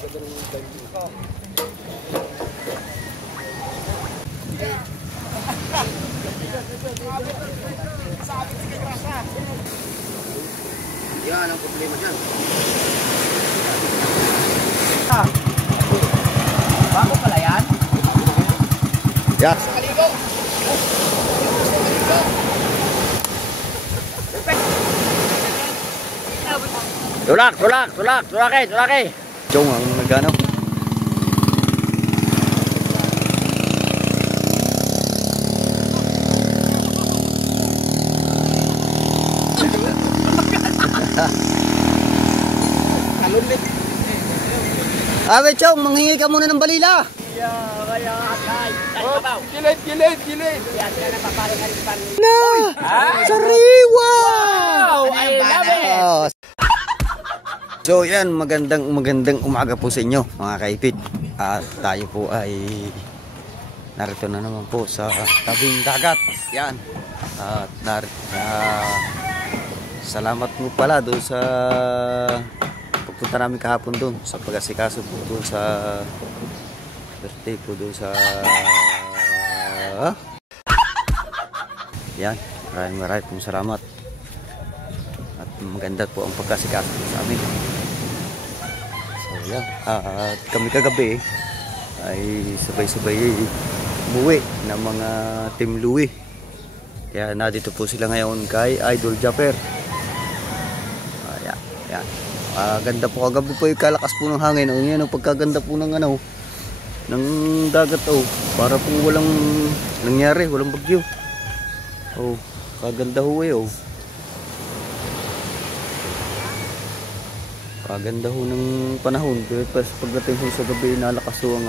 Yan ang problema dyan. Bago pala yan? Yan. Tulak. Chong ang nagano. Awe Chong, manghingi ka muna ng balila. Gilid. Na! Sariwa! Wow! I love it! So yan, magandang umaga po sa inyo mga kaipit. At tayo po ay narito na naman po sa tabing dagat. Yan. At salamat mo pala doon sa pagpunta namin kahapon doon sa pag-asikaso po doon sa birthday po doon sa yan, maraming pong salamat at maganda po ang pagkasikaso sa amin. So yan, at kami kagabi ay sabay-sabay umuwi ng mga Team Louie. Kaya nandito po sila ngayon kay Idol Japper. Yan. Ganda po kagabi po, yung kalakas po ng hangin. Yan ang pagkaganda po ng ng dagat. Para po walang nangyari, walang bagyo. Kaganda ho kaganda ho ng panahon. Pero pagdating ho sa gabi, nalakas ho ang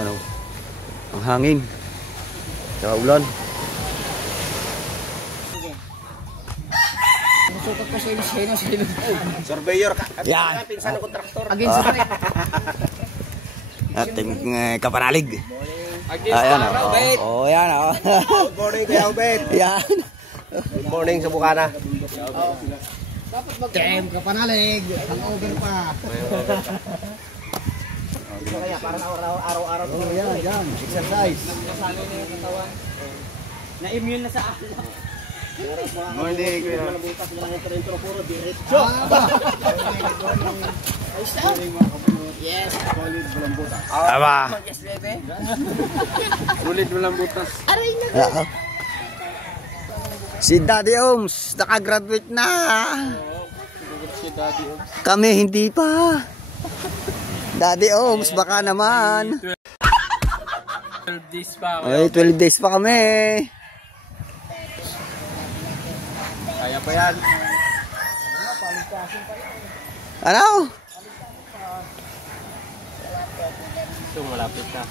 hangin sa ulan. Sukat pa siya. Surveyor ka. Yan. Pinsan ng kontraktor. Ating kapanalig. Ayan o. Yan o. Good morning Kuya Obed. Yan. Good morning sa Bukana. Damn, kapanalig. Hangover pa. Kaya parang araw-araw. Yan. Exercise. Na-immune na sa alak. Morning, Kuya. Yes. Aba. Sulit walang butas. Aray na. Si Daddy Oms, nakagraduate na. Si Daddy Oms. Kami hindi pa. Daddy Oms, baka naman. 12 days pa. Ay, 12 days pa kami. Kaya pa yan. Ano? Ito, malapit na.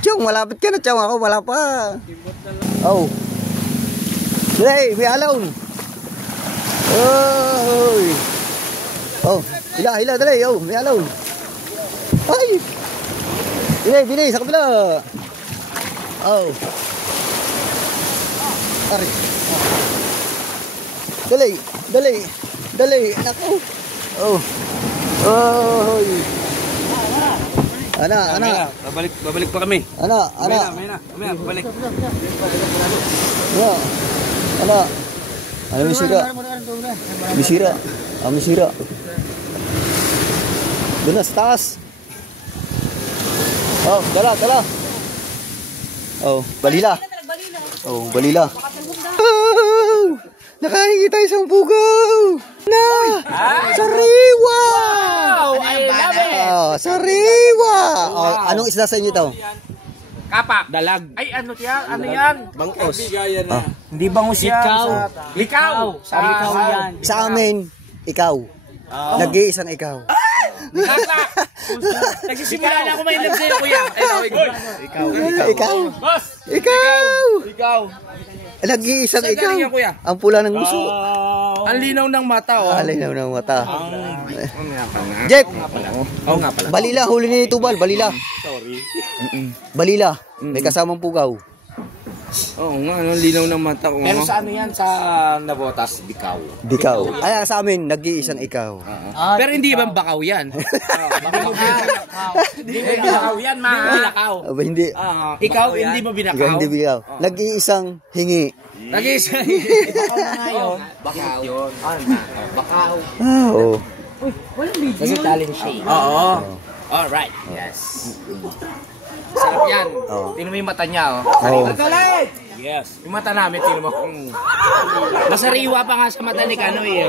Chong, malapit ka na, Chong. Ako, wala pa. Oh. Hey, we alone. Oh. Hila, dali. Oh, we alone. Ay. Binay, sa kabila. Oh. Ari. Dali. Nako. Oh. Ana. Babalik pa kami. Ana. Mamaya, babalik. Ana. Ano misira? Misira. Doon na sa taas. Oh, dala. Oh, balila. Nakahingi tayo sa pugaw. Sariwa. Wow, I love it. Sariwa. Anong isda sa inyo ito? Kapak. Dalag. Ay, ano yan? Bangos. Hindi bangus yan. Likaw. Sa amin, ikaw. Nag-iisang ikaw. Nagsisimula na ako mainag sa'yo, kuya. Ikaw. Boss. Ikaw. Nag-iisang ikaw. Ang pula ng gusto. Ang linaw ng mata, oh. Ang linaw ng mata. Jeff. Oo nga pala. Balila, huli ni Tubal. Balila. Sorry. Balila. May kasamang pugaw. Oo nga, ano, linaw ng mata ko. Pero sa ano yan? Sa Navotas, Bikaw. Bikaw. Ay, sa amin, nag-iisang ikaw. Pero hindi ba bakaw yan? Hindi mo binakaw yan, ma. Binakaw. Aba, hindi. Ikaw, hindi mo binakaw? Hindi bikaw. Nag-iisang hingi. Nag-isa. Bakaw na nga yun. Bakaw yun. Bakaw. Ah, oo. Kasi challenge siya. Oo. Alright. Yes. Sarap yan. Oo. Tingnan mo yung mata niya, oh. Oo. Yes. Yung mata namin, tingnan mo. Masariwa pa nga sa mata ni Kanoy.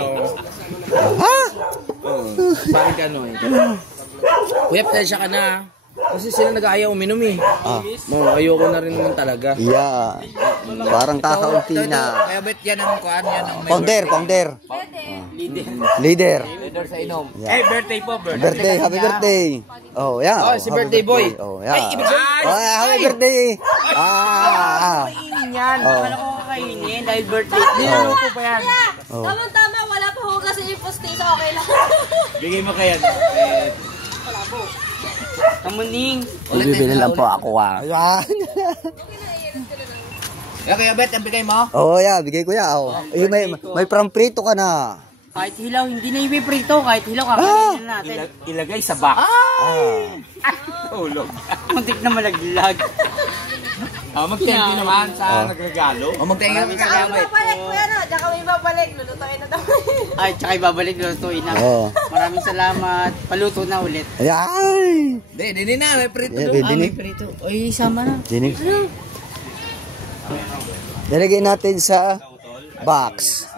Parang Kanoy. Kuya, pasensya ka na. Kasi sila nag-aayaw uminom eh. Ayoko na rin naman talaga. Yeah. Parang kakaunti na. Kaya bet yan ang kuan, yan ang Founder. Leader. Leader sa inom. Yeah. Birthday po, Birthday, happy birthday. Oh, yeah. Oh, si birthday boy. Oh, yeah. Ay, ibig sabihin. Oh, happy birthday. Kainin yan. Oh. Wala ko kakainin dahil birthday. Niluto pa yan. Oh. Tama-tama, wala pa ho kasi yung postito, okay lang. Bigay mo kaya. Kamuning. Bibili lang po ako, Ayan. Kaya bet, ang bigay mo? Oh, yeah, bigay ko ya. Oh. Eh, may pramprito ka na. Kahit hilaw, hindi na ipiprito. Kahit hilaw, kakainin na natin. Ilagay sa box. Tulog. Muntik na malaglag. Mag-thank you naman sa nagregalo. Magtayo ka Babalik, kuya, no? Diyan kami babalik. Lulutuin na daw. Ay, tsaka ibabalik, lutuin na. Oh. Maraming salamat. Paluto na ulit. Ayan. Dini na, may prito Yeah, doon. dini. Prito. Oy, sama na. Dini. Nilagay natin sa box.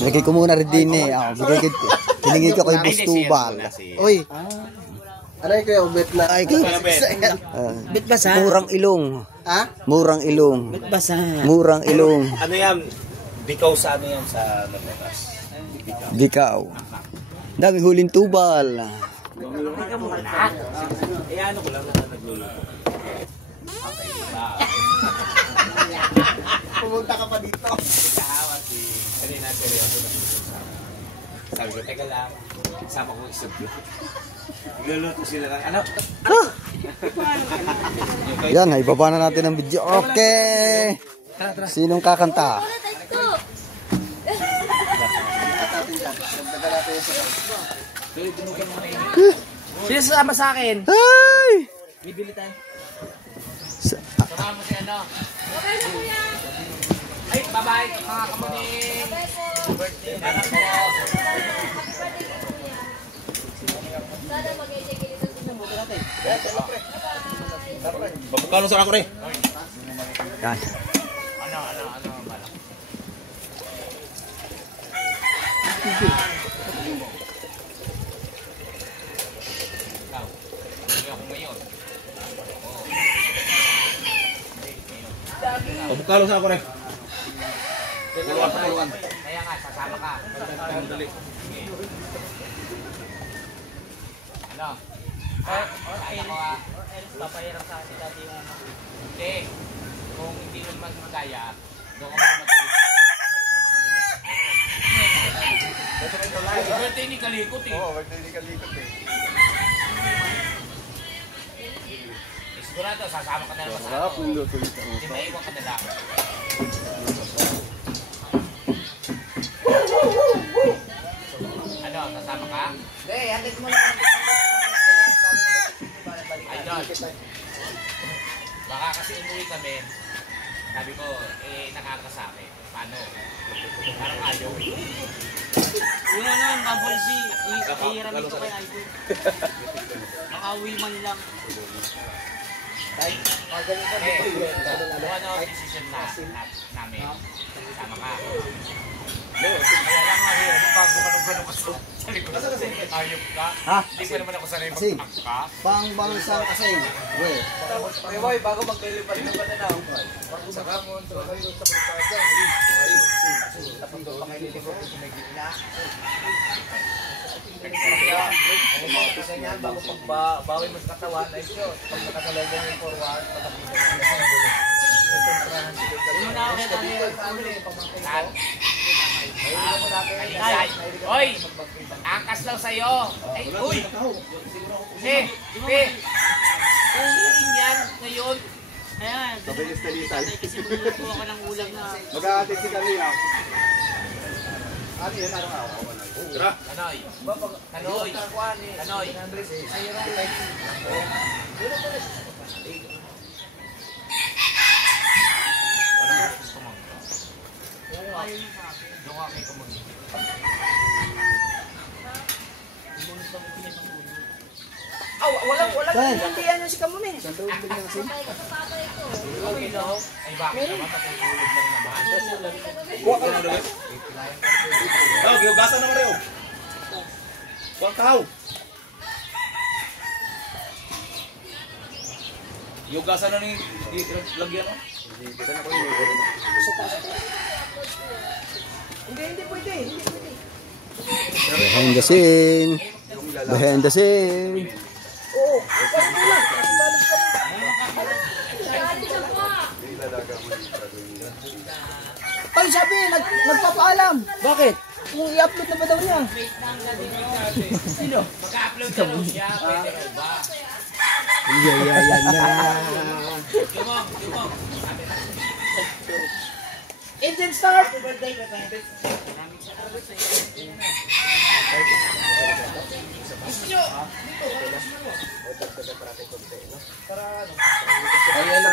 Nilagay ko muna rin din eh. Tinigil ko kay Bustubal. Uy. Aray ko yung bet na. Ay, Bit basa. murang ilong. Ha? Murang ilong. Bit basa. Murang ilong. Ano yan? Bikaw sa ano yan sa Navotas. Bikaw. Daming huling tubal. Eh ano ko lang na nagluluto. Pumunta ka pa dito. Kahawat kanina seryoso na sabi ko, teka lang, sama ko isang nagluluto sila ng ano? Yan, ibaba na natin ang video. Okay. Sinong kakanta? Sino sasama sa akin? Ay! Bibili tayo. Sama mo si ano? Ay, bye-bye mga kamuning! Birthday na lang po! Sana mag-enjoy dito sa Babukalo sa ako rin! Yan. Ano, malak. Ikaw, hindi ako ngayon. Pabukalo sa ako rin. Kaya nga, sasama ka. Ano? Kaya ko ah. Papahirap sa akin dati yung ano. Hindi. Kung hindi mo naman magkaya, doon ka muna mag-uwi. Birthday ni Kalikot eh. Oo, birthday ni Kalikot eh. Sigurado, sasama ka na naman sa ako. Hindi maiwan ka na lang. Ano, sasama ka? Hindi, hatid mo na. Ayun. Baka kasi umuwi kami. Sabi ko, nakakasama. Paano? Parang ayaw. Yun na lang, Bumble B. Ihiramin ko kay Idol. Makauwi man lang. Kung ano ang decision namin, sama ka. Kaya lang nga, bago ka nung ka sa likod. Ayop ka. Hindi pa naman ako sanay mag-angka. Pangbansang kasi. Weh. Boy, bago maglilipad ng bananaw. Sa kamon, sa kayo sa pagpapagyan. Tapos doon pa kayo lilikot kung may gitna. Kasi nga, bago pagbawi mo sa katawan, ay siyo. Pag nakasalagan yung forward, patapusin mo yung gulo. Yun na ako Lahat. Ay, oy! Angkas lang sa'yo. Ay, uy! Si, Kung hearing yan, ngayon, ayan, Sabay yung stalitan. kasi magluluto ako ng ulam na Mag-aatik si Camila. Ano yun? Anong araw? Tara. Kanoy. Kanoy. Kanoy. Doon ka kay Kamunin. Walang hindi yan si Kamunin. Ay, bakit naman? Patutulog lang naman. Huwag ka na doon. Oh, giugasan naman rin. Huwag kahaw. Giugasan na ni lagyan mo. Hindi pwede. Behind the scene. Behind the scene. Ay, sabi, nagpapaalam. Bakit? Kung i-upload na ba daw niya? Sino? Mag-upload na daw siya. Pwede ka ba? Yan na. Dumong. Engine start!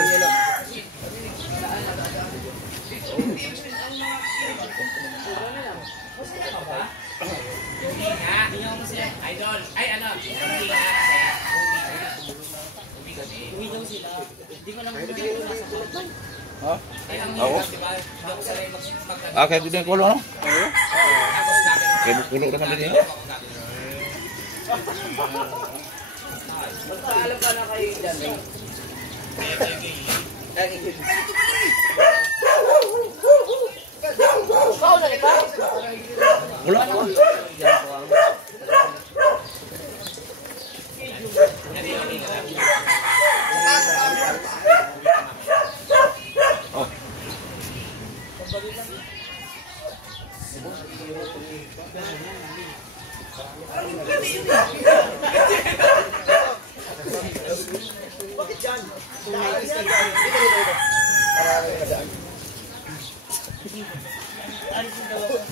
Yellow. Hindi nga. Idol. Ay, ano? Hindi nga. Uwi kami. uwi daw sila. Hindi ko naman kung nasa kulay. Ay, ang hirap, diba? Hindi ako sanay mag- Ah, kaya din yung kulo, no? Tapos natin. Kaya kulo naman din yun. Magpaalam ka na kayo dyan. Wala.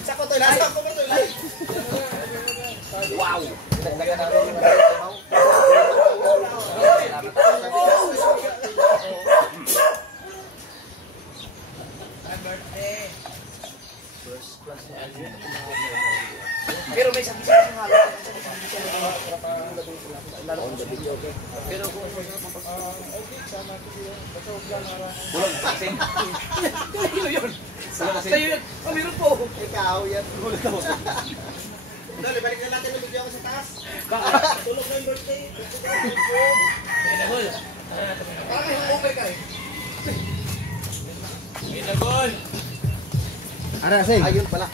Sako to, nasa ko to. Wow. Dagdagan na rin. Pero may sabi sa mga on the video, okay? Pero kung okay, sana bulang asin. Yun. Sa'yo yun. Oh, meron po. Ikaw yan. Dali, balik na natin yung video ko sa taas. Bakit? Tulog na yung birthday. Parang may over ka eh. Pinagol. Ayun pala.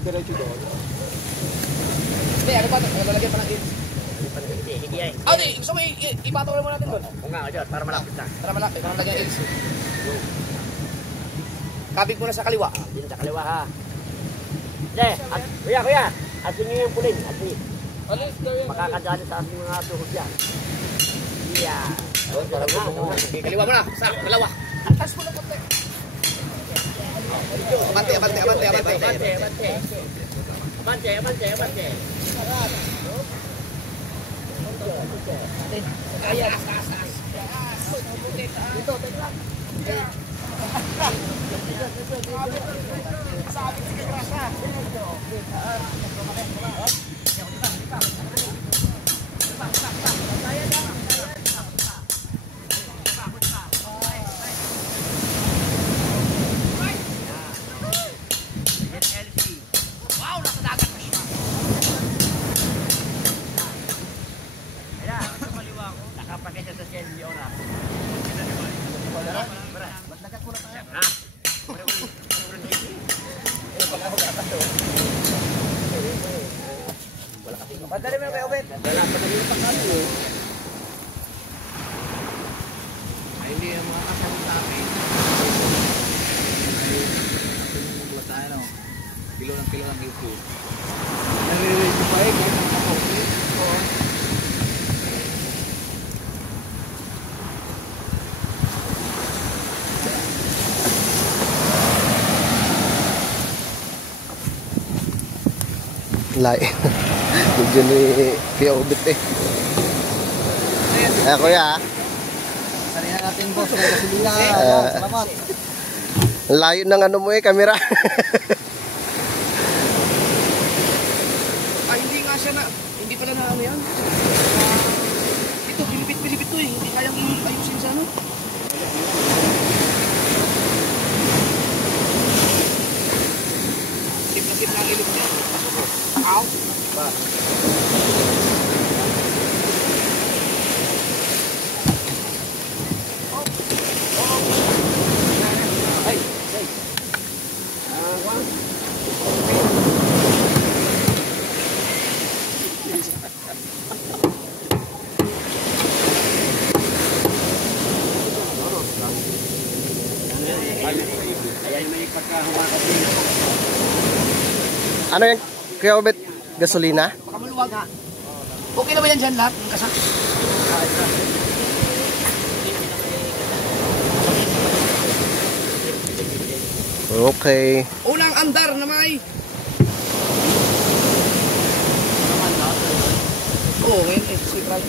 Diretso doon. Hindi, ano ba ito? Lalagyan pa natin. Ah, di. Gusto mo ipatok na muna natin doon? Oo nga, dyan, para malapit na. Para malapit. Para lagyan eggs. Kabig muna sa kaliwa. Dito sa kaliwa ha. Kuya, asin niyo yung pulin. Asin. Makakadali sa ating mga tuhod yan. Yeah. Okay, kaliwa muna. Sa kalawa. Atas mo na konti. Abante. Ayan. Dito, teka. Dala pa namin yung pagkano yun. Ay, hindi yung mga kasama sa akin. Ay, basta ano, kilo ng ito. Nalilito pa eh, kaya nang ako. Lai. Medyo ni Kuya Obit eh. Kuya. Sanay na natin boss, kaya kasi nila. Salamat. Layo ng ano mo eh, camera. Ay, hindi nga siya na, hindi pala na ano yan. Ito, pilipit to eh. Hindi kayang ayusin sa ano. Tip na ilog niya. Ow! Ba? Ano yan, Kuya Obit? Gasolina? Baka maluwag ha. Okay na ba yan dyan lahat? Kasak? Okay. Unang andar na may. Oo, ngayon eh. Sipral.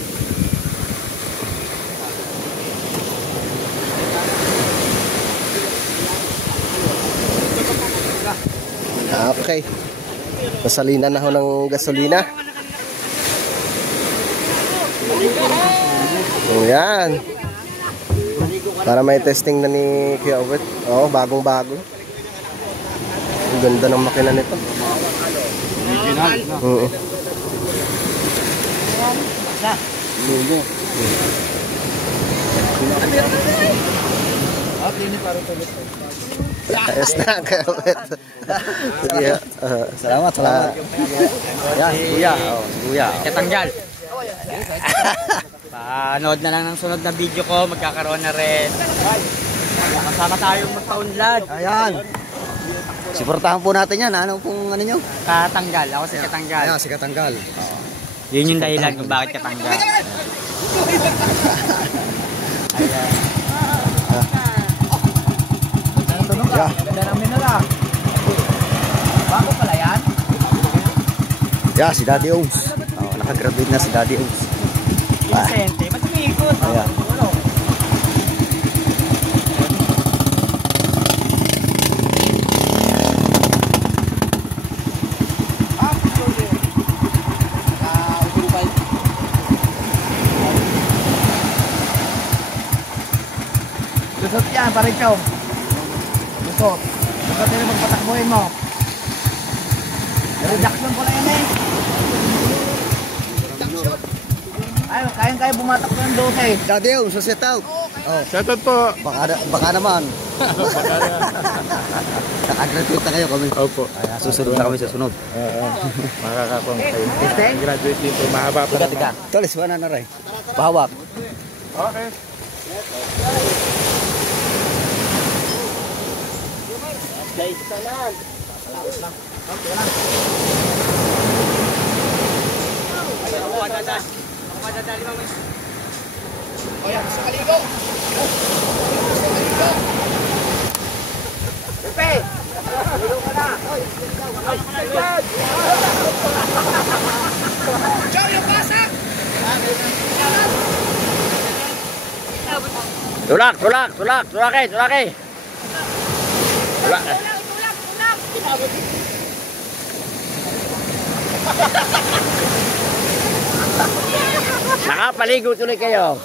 Okay. Masalina na ho ng gasolina. Ayan. Para may testing na ni Kuya Obit. Oo, bagong-bago. Ang ganda ng makina nito. Oo. Ayos na, Kuya Obit. Sige. Salamat. Yan, si Kuya. Oh, si Kuya. Katanggal. Panood na lang ng sunod na video ko, magkakaroon na rin. Kasama tayong magpa-unlad. Ayan. Suportahan po natin yan. Ano pong ano nyo? Katanggal, ako si Katanggal. Ayan, si Katanggal. Yun yung dahilan kung bakit Katanggal. Ayan. Ganda namin na lang. Bago pala yan? Yeah, si Daddy Owes. Oh, nakagraduate na si Daddy Owes. Vicente, ba't umiikot? Ayan. Lusot yan, parang ikaw. Lusot. Lusot nila magpatakbuhin mo. Reduction ko lang yan eh. Ay, kayang-kaya bumatak ko ng 12. Daddy Owes, sa set out. Oh, Shout out po. baka naman. Nakagraduate na kayo kami. Opo. Ayan, susunod na kami sa sunod. Makakapang kayo. Graduate din po. Mahaba pa naman. Tolis, wala na rin. Pahawak. Okay. O yan, sa kaligo. Pepe! Kaligo ka na. Joe, yung pasak! Tulak. Nakapaligo tuloy kayo.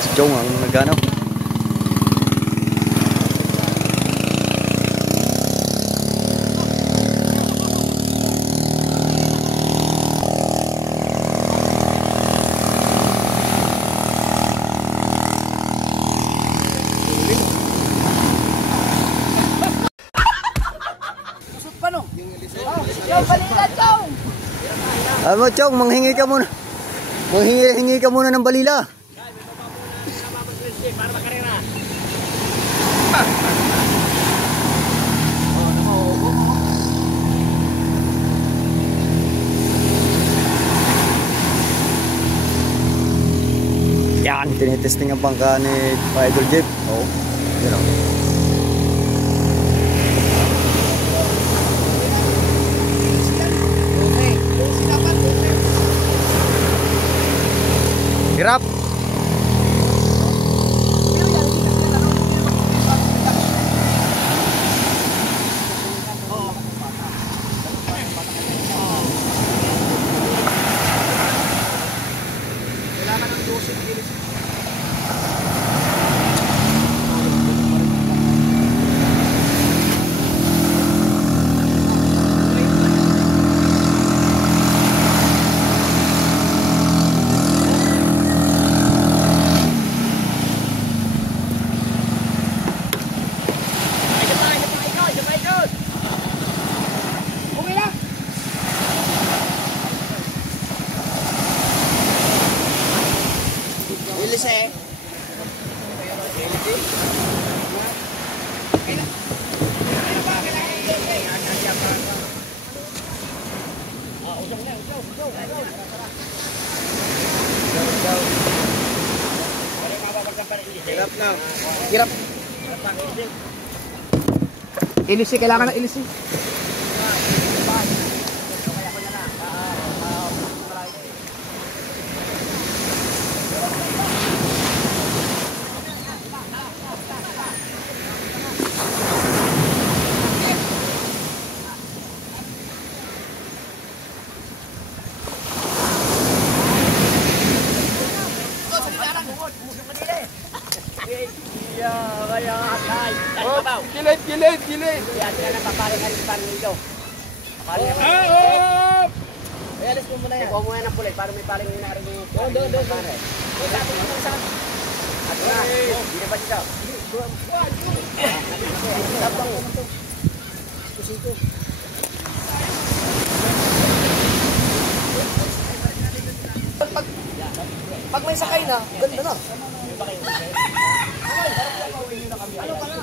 Si Chong ang nagano. Mo, Chong, manghingi ka muna. Manghingi ka muna ng balila. Para makarera. Yan, tinitesting ang bangka ni Idol Jeep. Oh, yun o. Hirap. Hirap lang. Hirap. Ilisi, kailangan ng ilisi. Gilid. Yan sila na papalingan yung panilo. Ay, alis mo muna yan. Ikuha mo yan ng pulit para may paling yung narin yung panilo. Doon. Sabi mo sa akin. At na, hindi ba dito? Tapang mo ito. Sito. Pag may sakay na, ganda na. Ano ka na?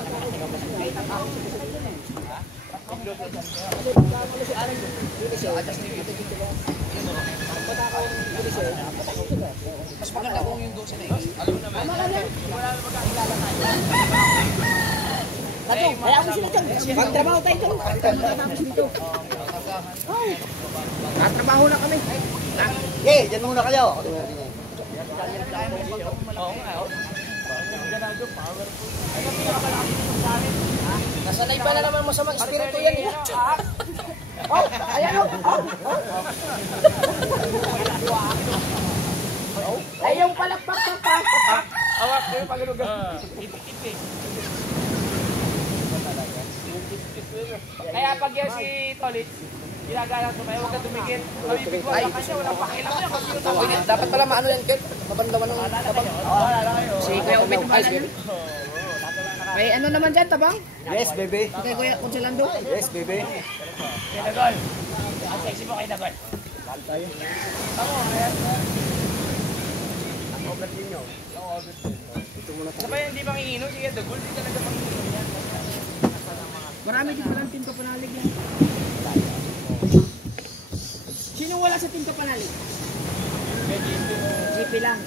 Mas maganda kung yung 12 na yun. Alam mo naman. Wala na magkakilala tayo. Kaya ako sila dyan. Magtrabaho tayo dyan. Magtrabaho na kami. Okay, dyan muna kayo. Oo nga. Nasanay pa na naman masamang espiritu yan. Oh, ayan o. Ay, yung palakpak. Awak, kayo paglugan. Kaya pag yan si Tolit, ginagalang tumayo, huwag ka tumigil. Mabibigwan ka kasi, walang pakilang niya. Dapat pala maano yan, Kurt. Mabandawan ng tabang. Si Kuya Ubit yung bahala niyo. May ano naman dyan, tabang? Yes, baby. Okay, Kuya Consolando? Yes, baby. Kaya Dagol. Ang sexy mo kay Dagol. Tayo. Tamo, ayan. Ang obert ninyo. Ito muna Sa pa yan, hindi mangiinom. Sige, Dagol. Hindi talaga mangiinom yan. Marami din palang Team Kapanalig yan. Sino wala sa Team Kapanalig? GP lang.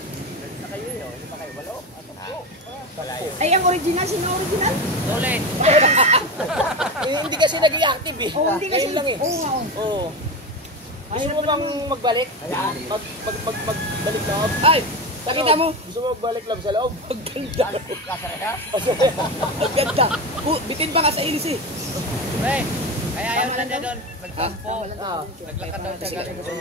Ay, ang original, sino original? Tolit. Hindi kasi naging active eh. Oo, hindi kasi. Lang eh. Oo. Gusto mo bang magbalik? Magbalik loob? Ay! Nakita mo? Gusto mo magbalik loob sa loob? Maganda. Maganda. Bitin pa nga sa ilis eh. Hey, kaya ayaw na niya doon. Nagtampo. Naglakad daw siya galing doon.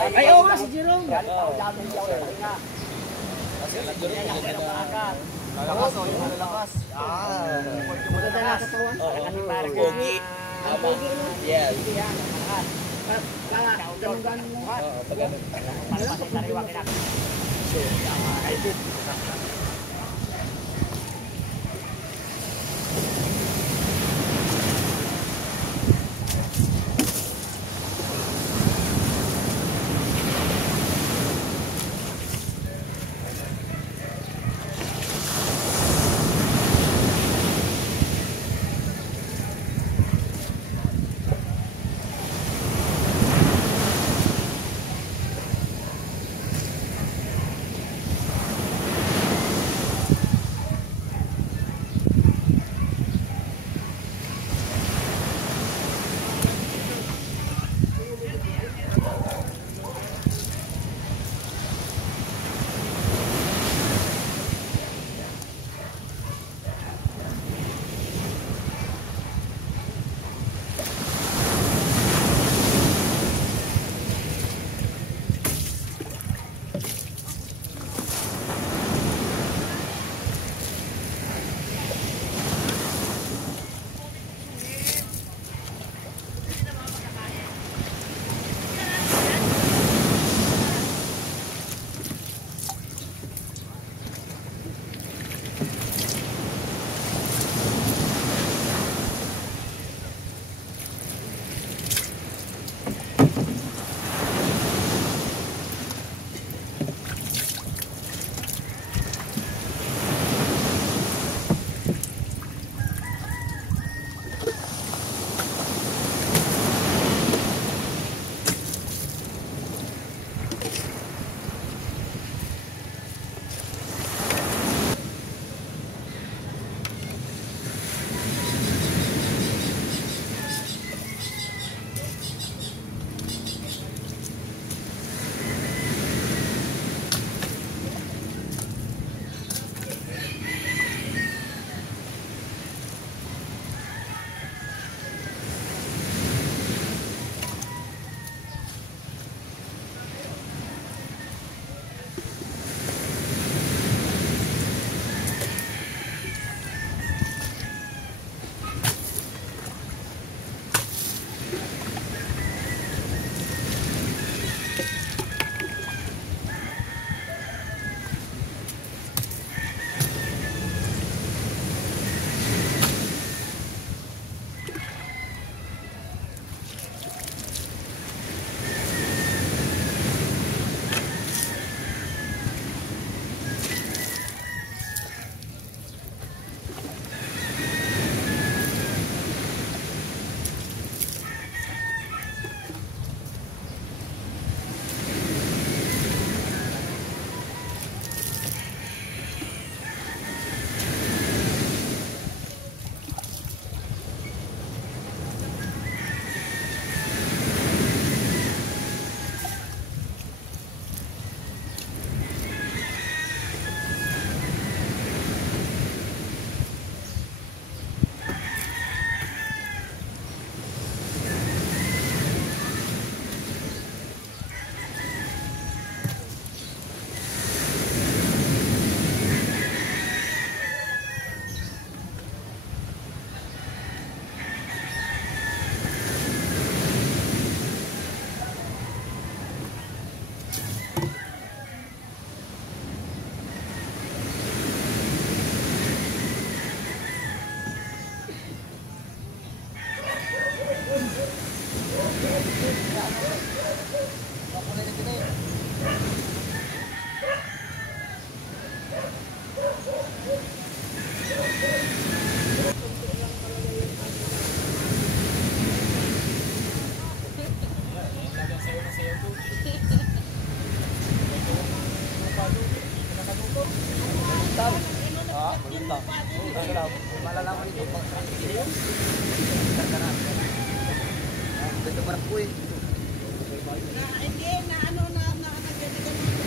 Ay, oo nga si Jerome. Lalakas o, yung lalakas. Maganda na katawan. Pogi. Ang pogi mo. Yeah. Kaya, ganun-ganun lang. Malalaman nito pag ito parang po eh. Hindi, na ano na nagdadagan ng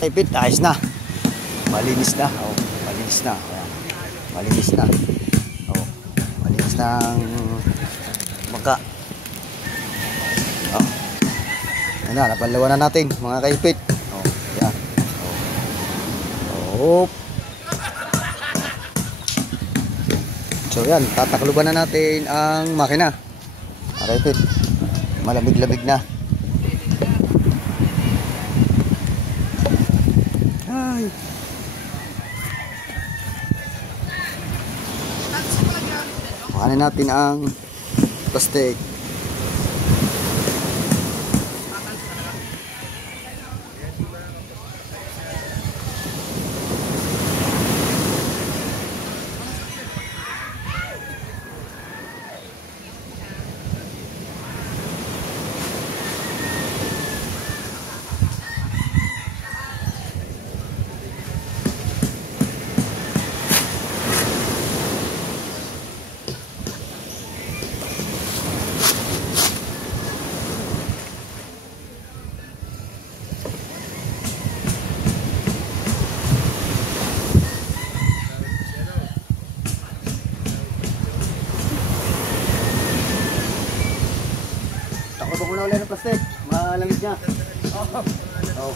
Ipit, ayos na. Malinis na. Oh, malinis na. Ayan. Malinis na. Oh, malinis na ang bangka. Oh. Ayan na, napanlawan na natin mga kaipit. Oh, ayan. Oh. Oh. So yan, tatakluban na natin ang makina. Mga kaipit. Malamig-lamig na. Ay. Kuhanin natin ang plastic. Takot ko na ulit ng plastic. Malamig niya. Oh.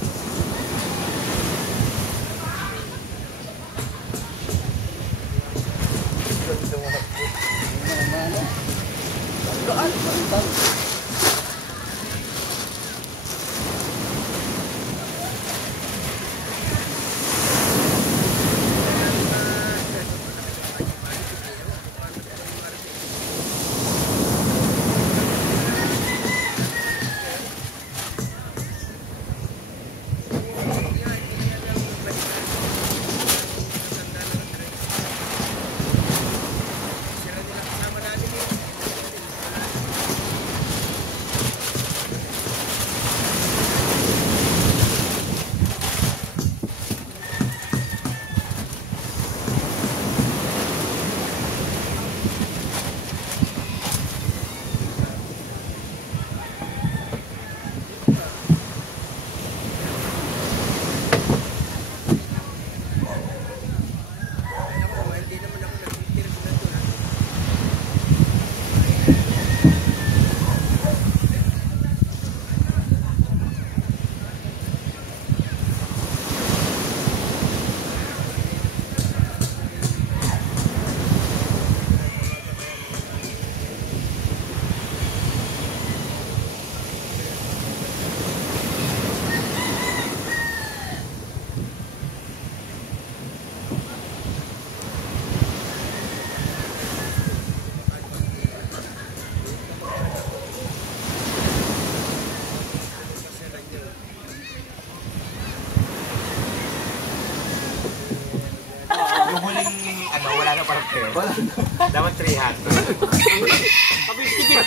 Dapat 300.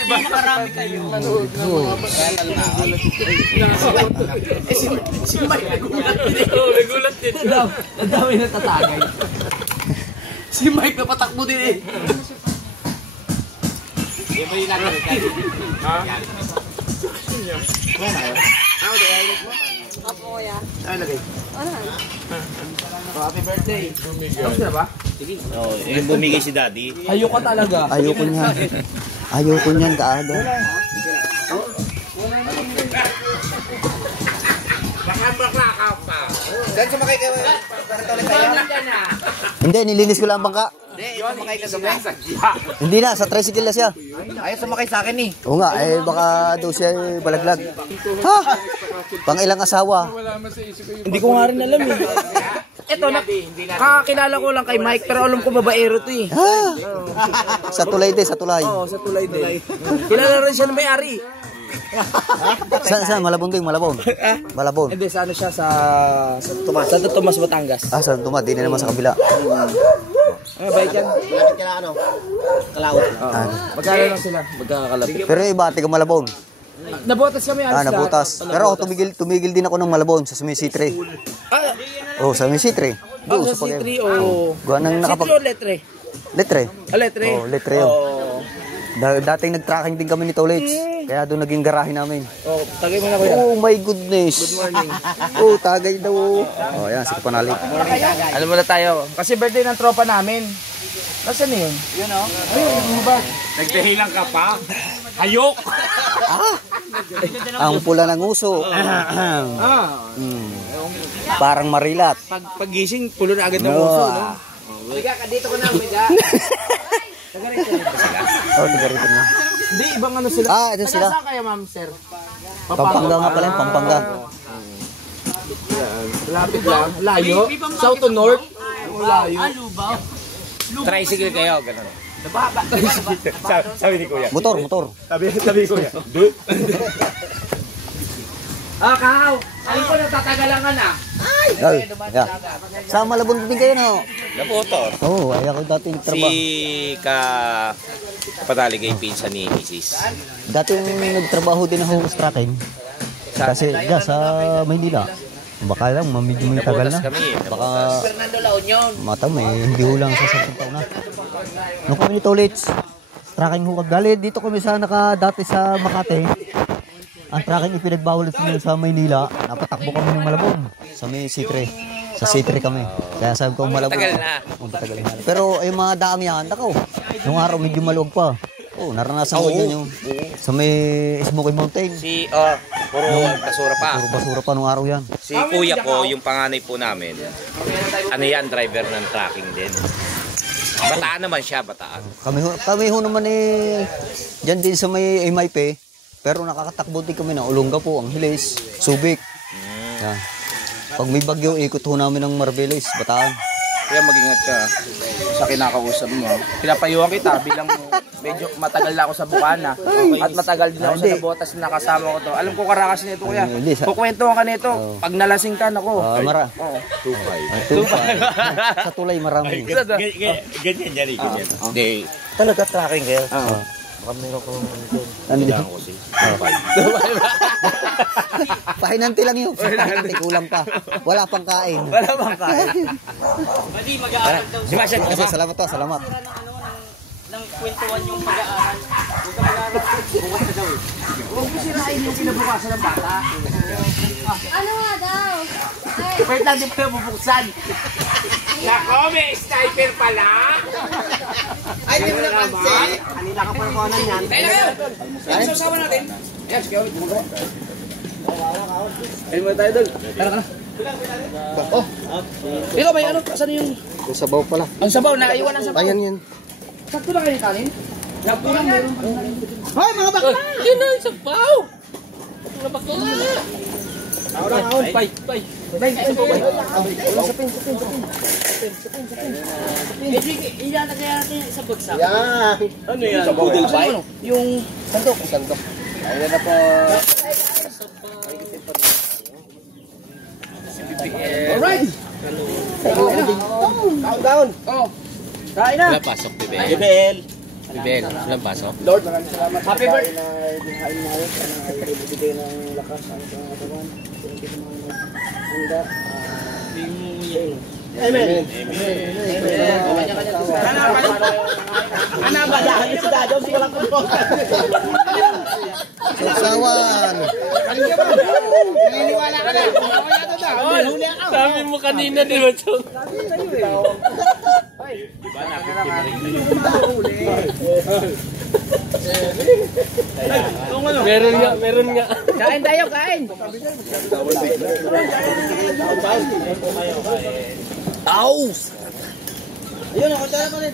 Nakarami kayo. Si Mike nagulat din. Nadami na tatagay. Si Mike napatakbo din eh. Hindi mo yung nagkakit. Ha? Opo, kuya. Ano lagay? Ano? Happy birthday. Tapos na ba? Oh, yung bumigay si Daddy. Ayoko talaga. Ayoko niyan. Ayoko niyan kaada. Baka bakla ka pa. Saan sumakay kayo? Hindi, nilinis ko lang ang bangka. Hindi, sumakay ka gabi. Hindi na, sa tricycle na siya. Ayaw sumakay sa akin eh. Oo nga, eh baka daw siya balaglag. Ha? Pang ilang asawa? Hindi ko nga rin alam eh. Ito, kakakilala ko lang kay Mike pero alam ko babaero to eh. Ha? Sa tulay din, sa tulay. Oo, sa tulay din. Kilala rin siya ng may-ari. Saan? Malabon din, Malabon. Malabon. Hindi, sa ano siya, sa Tomas. Sa Tomas, Batangas. Ah, sa Tumat, di na naman sa kabila. Ano ba yan? Malapit ka na ano? Kalaot. Magkala lang sila, magkakalapit. Pero iba, tiga Malabon. Nabotas kami, Ah, nabutas. Pero ako tumigil din ako ng Malabon sa Sumisitre. Oh, sa Sumisitre. Ako sa C3 o... Gawa nang C3 o Letre? Letre. Letre? Oh, Letre yun. Dating nag-tracking din kami ni Tolets. Kaya doon naging garahe namin. Oh, tagay mo na kuya. Oh my goodness. Good morning. Oh, tagay daw. Oh, yan, sige panalik. Alam mo na tayo. Kasi birthday ng tropa namin. Nasaan yun? Yun o. Ayun, yung ba? Nagdahilan ka pa? Hayok! Ang pula ng uso. Parang marilat. Pag-gising, pulo na agad ng No. uso, no? Miga, dito ko na, miga. Oh, tiga rito na. Hindi, ibang ano sila. Ah, ito sila. Saan kaya, ma'am, sir? Pampanga nga pala, yung Pampanga. Lapit lang. Layo. South to north. Layo. Tricycle kayo, gano'n. Sabi ni Kuya. Motor. Sabi ni Kuya. Kahaw. Alam ko, natatagalan ka na. Ay, yeah. Sa Malabon din kayo na. Naputor. Oh, ay ako dati nagtrabaho. Kapatali kay pinsa ni Mrs. Dati nagtrabaho din ako sa tracking. Kasi diyan sa Maynila. Baka lang, medyo may tagal na. Baka mata may hindi hulang sa 10 taon na. Nung kami ni Tolets, tracking hukag gali. Dito kami sa dati sa Makati. Ang tracking ipinagbawal sa Maynila. Napatakbo kami ng Malabon. Sa may C3. Sa C3 kami. Kaya sabi ko Malabon. Tagal na. Tagal na. Pero ay mga dami yan. Nakaw. Nung araw medyo maluwag pa. Oh, naranasan ko yun yung sa may Smoky Mountain. Puro basura pa. Puro basura pa nung araw yan. Si kuya ko, yung panganay po namin, ano yan, driver ng tracking din. Bataan naman siya, bataan. Kami ho naman dyan din sa may MIP. Pero nakakatakbo din kami na Olonga po, ang Hilis, Subic. Yan. Pag may bagyo, ikot ho namin ng Marbeles, Bataan. Kaya mag-ingat ka sa kinakausap mo. Pinapayuhan kita bilang medyo matagal na ako sa Bukana. At matagal din ako sa Nabotas na nakasama ko to. Alam ko karakas nito kuya. Kukwentuhan ka nito. Pag nalasing ka, nako. Sa tulay marami. Ganyan yan, ganyan. Hindi. Talaga tracking kayo. Ano dyan? Pahinanti lang yun. Pahinanti, kulang pa. Wala pang kain. Mali, mag-aaral daw siya. Kasi salamat to, salamat. Nang kwentuhan yung mag-aaral. Huwag ka mag-aaral. Bukas ka daw. Huwag mo sirain yung kinabukasan ng bata. Ano nga daw? Wait lang, di pa yung bubuksan. Nako, may sniper pala! Ay, hindi mo na pansin. Kanina ka pa nakuhanan yan. Kaya na kayo. Ano sasawa natin? Yes, kaya ulit. Ayun mo tayo doon. Tara ka na. Oh. Ikaw may ano? Saan yung... Yung sabaw pala. Ang sabaw, nakaiwan ang sabaw. Ayan yan. Sakto na kayo kanin? Sakto lang, meron. Hoy, mga bakla! Yun na yung sabaw! Mga bakla! Ahon. Bay. Sapin. Ilalagay natin sa bagsak. Yan. Ano yan? Sa budel bay? Yung sandok. Ayun na po. Alright! Countdown! Oh. Kain na. Wala pasok, Bibel. Bibel, walang pasok. Lord, maraming salamat. Happy birthday. Na binahain mo ayos. Sana ay bibigay ng lakas ang mga katawan. Thank you sa mga handa. Amen. Ano ba? Dahil si Dadyo, sige lang ko. Sausawan. Naniniwala ka na. Sabi mo kanina, di ba, Chong? Diba, nakikita mo rin yun. Meron nga. Kain tayo, kain. Taos! Ayun, ako tayo ko rin.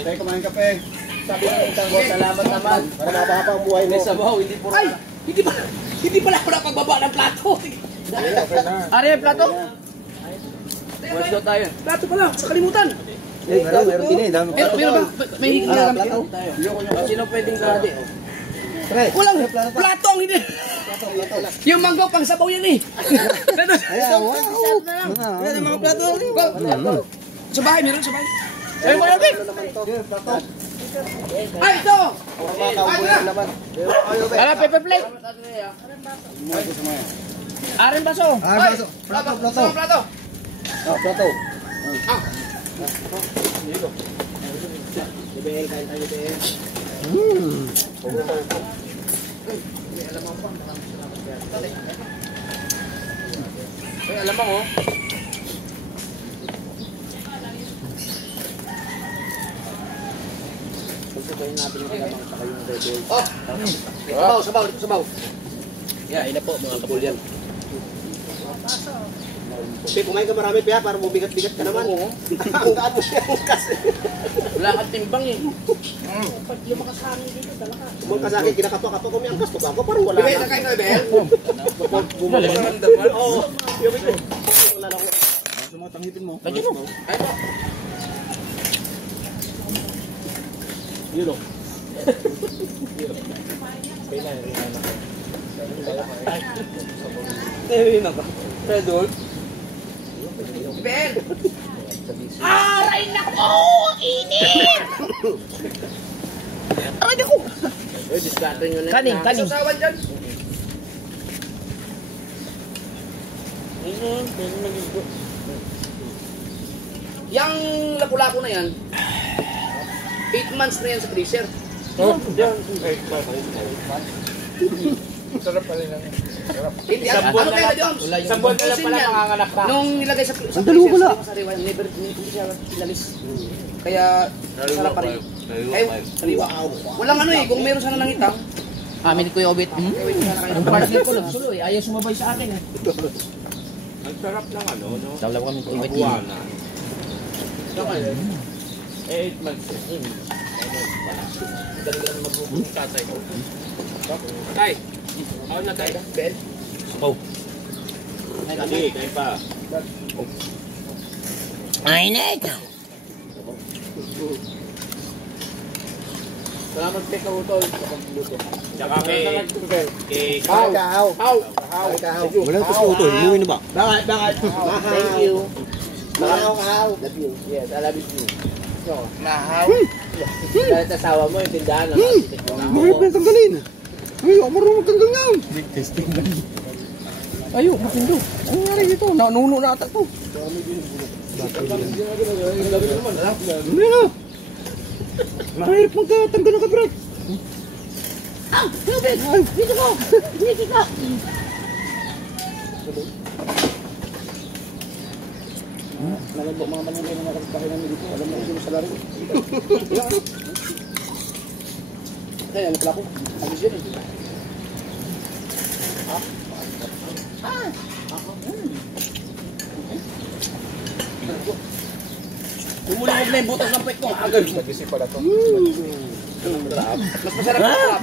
Tayo kumain kape. Sabi ng isang boss, salamat naman. Para mababa ang buhay mo. Sabaw, hindi puro. Ay, hindi pala ako napagbaba ng plato. Ari, plato? What's daw tayo? Plato pala, sa kalimutan. Meron din eh. Dami pa. Pero ba, may higit na kami tayo. Sino pwedeng kalahati? Walang plato ang hindi. Yung manggaw pang sabaw yan eh. Yan ang mga plato. Sa bahay, meron sa bahay. Ay, mga yakin. Ay, ito! Ala, paper plate. Arin baso. Baso. Plato. Plato. Oh, plato. Ay, alam mo, oh. Oh, sabaw. Yeah, ina po mga kapulyan. Kumain ka marami pa para bubigat-bigat ka naman. Ang gaan mo siya kasi. Wala kang timbang eh. Kung ka sa akin, kinakato-kato ko may angkas to bago, parang wala Bibel, na. nakain ka, Bibel? Oo. Wala na ko. Sumatangipin mo. Lagi mo. Ay po. Yun o. Pedol. Bibel! Aray nako! Init! Aray nako! Kaning. Sasawan dyan. Yang lapu-lapu na yan, 8 months na yan sa freezer. Sarap pa rin lang. Hindi, ano kaya na Joms? Isang buwan na lang pala manganganak na. Nung nilagay sa freezer, never hindi siya ilalis. Kaya, sarap pa rin. Ay, sariwa. Walang ano eh, kung meron sana nangitang, amin ko yung obit. Ang partner ko lang, sulo eh, ayaw sumabay sa akin eh. Ang sarap ng ano, no? Dalaw kami kung ibig Kabuwanan. 8 months. Galing-galing magbubong tatay ko. Tay, ako na tay. Ben? Hindi, kayo pa. Salamat kay Kautol sa pagluto. Tsaka kay... Kahaw. Walang tututo. Inuwi na ba? Bakit? Thank you. Kahaw. Love you. Yes, I love you too. Nahaw. Dahil asawa mo, yung tindahan ng architect mo. Mahirap na tanggalin. Ay, ako marunong magtanggal nga. Ayo, mapindo. Ano nangyari dito? Nanuno na ata to. Ano na? Mahirap magtanggal ng kabrat. Dito ko! Dito ko! Nalagbo mga manyan mga kapitbahay namin dito. Alam mo yung salary. Kaya ano pala ko? Agis yun eh. Lumulubog na yung butas ng pwet mo. Agad. Nagising pala to. Mas masarap na pala.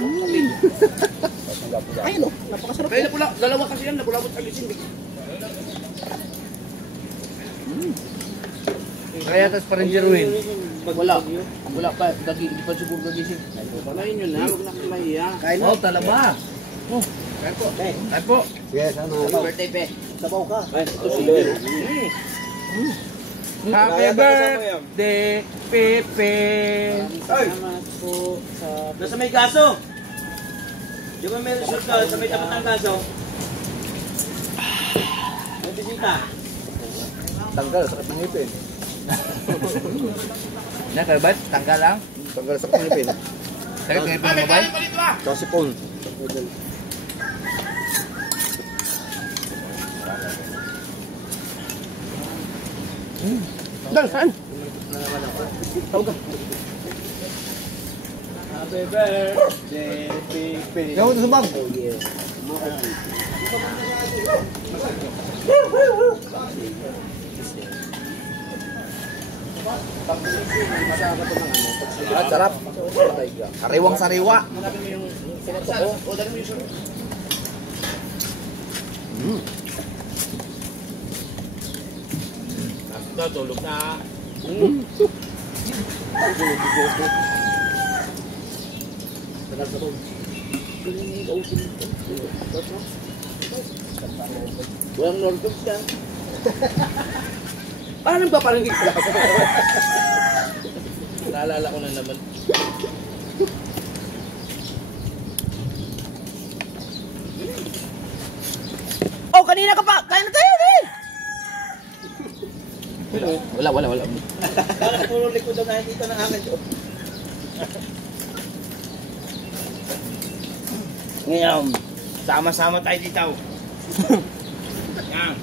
Ay no, napakasarap. Kaya napula, dalawa kasi yan, napulabot sa gising. Kaya tas pa rin jeruin. Wala. Wala pa. Hindi pa siguro gagising. Palayin yun na. Huwag na kayo mahiya. Kain Oh, talaba. Ay po. Sige, sama. Happy birthday, pe. Sabaw ka. Ay, ito si Leo. Happy birthday, Pepe. Salamat po sa... Nasa may gaso. Di ba meron shoot ka sa may tapat ng gaso? May bisita. Tanggal, sakit ng ngipin. Nakalbat, tanggal lang. Tanggal, sakit ng ngipin. Sakit ngayon pa mabay. Kasi phone. Dal, saan? Happy birthday, Pipi. Gawin sa bag. At sarap. Sariwang sariwa. Ito, tulog na. Walang Northern ka. Paano ba parang hindi ka? Naalala ko na naman. Oh, kanina ka pa! Kaya na tayo, eh! Wala. Parang puro likod ang nakikita ng akin. Ngayon, sama-sama tayo dito. Yan.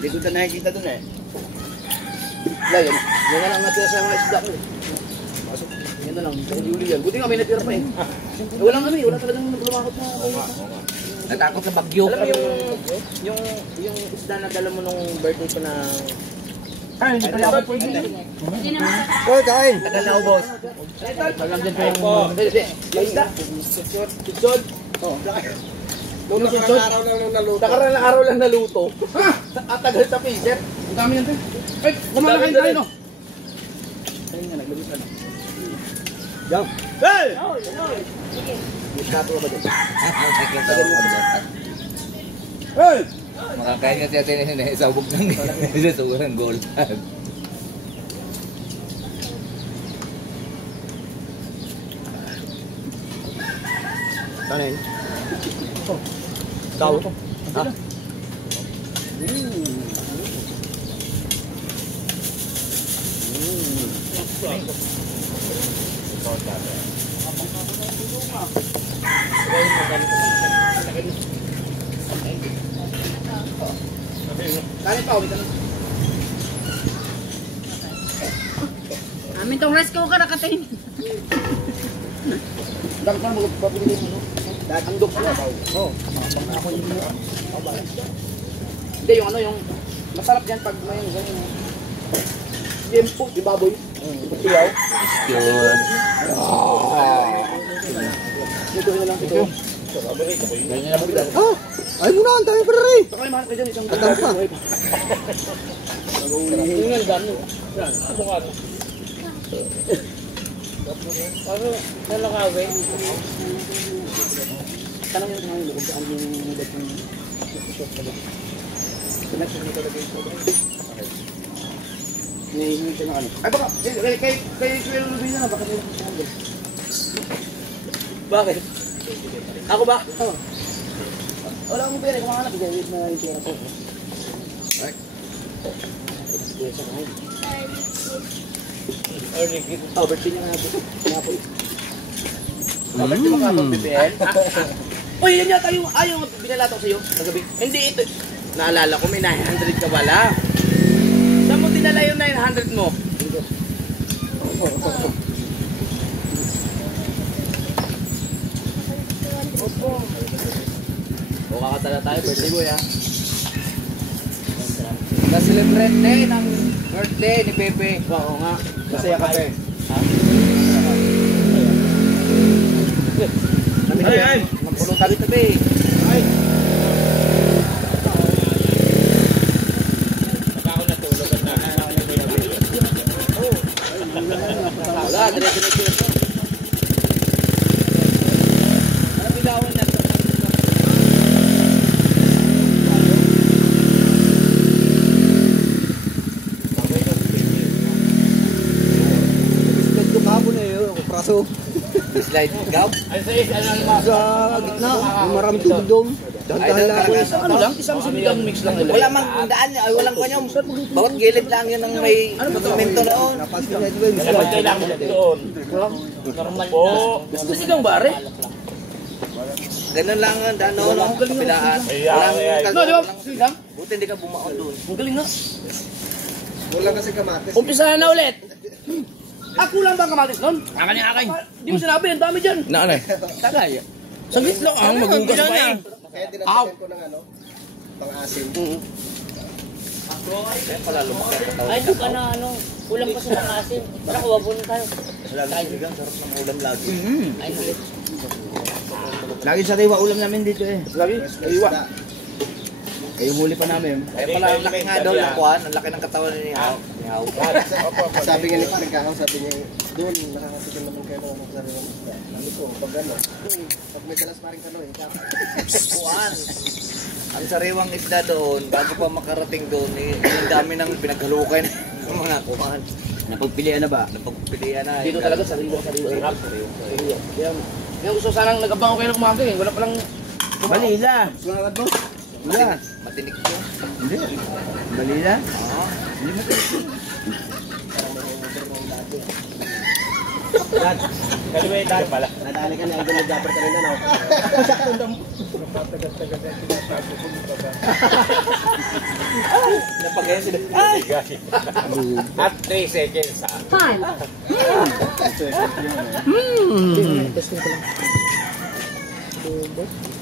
Likod na nakikita dun eh. Yan na lang natira sa mga isda ko. Pasok. Yan na lang. Huli yan. Buti nga may natira pa eh. Walang ano eh. Wala talagang lumakot na. Natakot sa bagyo. Alam mo yung isda na dala mo nung birthday ko na... Ay, hindi pala ako pwede. Hindi naman. Hoy, kain! Tagal na ubos. Tagal dyan pa yung... May isda. Sitsod. Nakaraan araw lang naluto. At tagal sa freezer. Ang dami yan. Ay, kumalakain tayo no. Ayun nga, naglabis na. Jam. Hey! Nato ba dyan? Hey! Makakain nga siya tinin na isabog ng sobrang gold. Kanin. Tao. Ha? Kanin pa, ulit na. Amin tong rice cooker nakatain. Dami pa magpapili mo. Ang dok na tao. Oo. Hindi, yung ano, yung masarap yan pag may ganyan. Tiempo, di baboy. Tiyaw. Yun. Dito na lang ito. Ganyan na magdala. Ah! Ay muna, ang dami pa rin! Saka yung mahal ka dyan, isang Ang dami pa. Yung ang dami. Yan, ito ka. Ano, nalakawin? Tanong yung mga kung saan yung mulat yung shop ka ba? Connection nito talaga yung shop. Okay. Hinihingi siya ng ano. Ay baka, kay Kuya Rubin na, baka nila sa handle. Bakit? Ako ba? Oo. Wala akong pera, kumahanap. Wait na yung pera ko. Alright. Pera sa kain. Oh, birthday niya nga po. Birthday mo ka pang BBL? Uy, yan yata yung binalato ko sa'yo kagabi. Hindi ito. Naalala ko, may 900 ka wala. Saan mo dinala yung 900 mo? O kakatala tayo, birthday boy ha. Na-celebrate day ng birthday ni Pepe. Oo nga. Masaya ka, Pe. Ay! Magpulong tabi tabi. Ay! Ako natulog at Wala, dire-diretso. Ano bilawan na? kaso. Slide. Ikaw? Sa gitna, may maraming tubig doon. Dahan-dahan lang ako. Ano lang? Isang sinigang mix lang nila. Wala mang daan, ay walang kanya. Bawat gilid lang yun ang may monumento noon. Napansin na ito, may Dapat kailangan mo doon. Normal Oo. Sinigang bare? Ganun lang ang daan noon. Kapilaan. Walang buti hindi ka bumaon doon. Ang galing nga. Wala kasi kamatis. Umpisahan na ulit. Ako lang ba kamatis nun? Akin yung akin. Di mo sinabi, ang dami dyan. Na ano eh? Tagay. Saglit lang ang magugas pa eh. Kaya dinagdagan ko ng pang-asim. Pala lumaki ang katawan. Ay, doon ka na ano. Kulang pa sa mga asim. Para kuwabon tayo. Lagi sinigang, sarap ng ulam lagi. Ay, ulit. Lagi sariwa ulam namin dito eh. Lagi? Aywa. Kayo huli pa namin. Ay pala, ang laki nga daw ng kuhan. Ang laki ng katawan ni Hao. Sabi nga ni Pagkahaw, sabi niya, doon, nakakasikin naman kayo ng sariwang isda. Ano ko, pag ano, pag may dalas paring kano, Kuhan. Ang sariwang isda doon, bago pa makarating doon, ang dami ng pinaghalukan ng mga kuhan. Napagpilian na ba? Napagpilian na. Dito talaga sariwa. Yung gusto sanang nag-abang kayo ng kumain, wala palang Balila. Sumangad mo? Wala. matinik yun. Hindi. Balila. Oo. Hindi matinik. Kalimutan pala. Nadali ka na, idol na Jabber kanina, no? Napagayan sila. At 3 seconds ha. 5,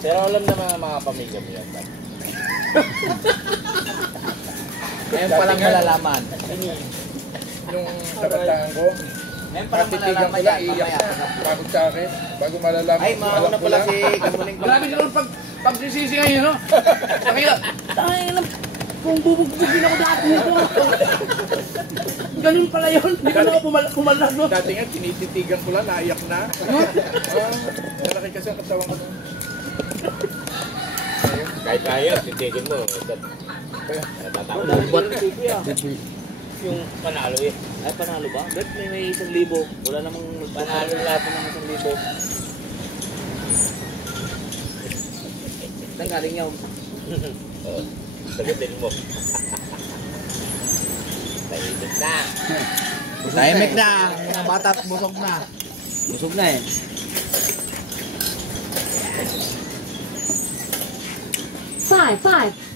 Pero alam naman ng mga pamilya mo yan. Ngayon palang malalaman. Nung kabataan ko, Ngayon palang matitigan malalaman ko lang, yan. iiyak Mamaya. na pagod sa akin, bago malalaman Ay, ko, mauna alam ko pala lang. si Kamuling. Grabe ka naman pagsisisi ngayon, no? Nakita, tayo lang, kung bubugbugin ako dati nito. Ganun pala yun, hindi ka na ako pumalag, no? Dati nga, tinititigan ko lang, naiyak na. Malaki kasi ang katawan ko. Kahit tayo, titigin mo. Natatakot. Yung panalo eh. Ay, panalo ba? Ba't may 1,000? Wala namang Panalo lahat ng 1,000. Saan galing yun? Sagutin mo. Tahimik na. Tahimik na. Mga bata busog na. Busog na eh. 5, 5.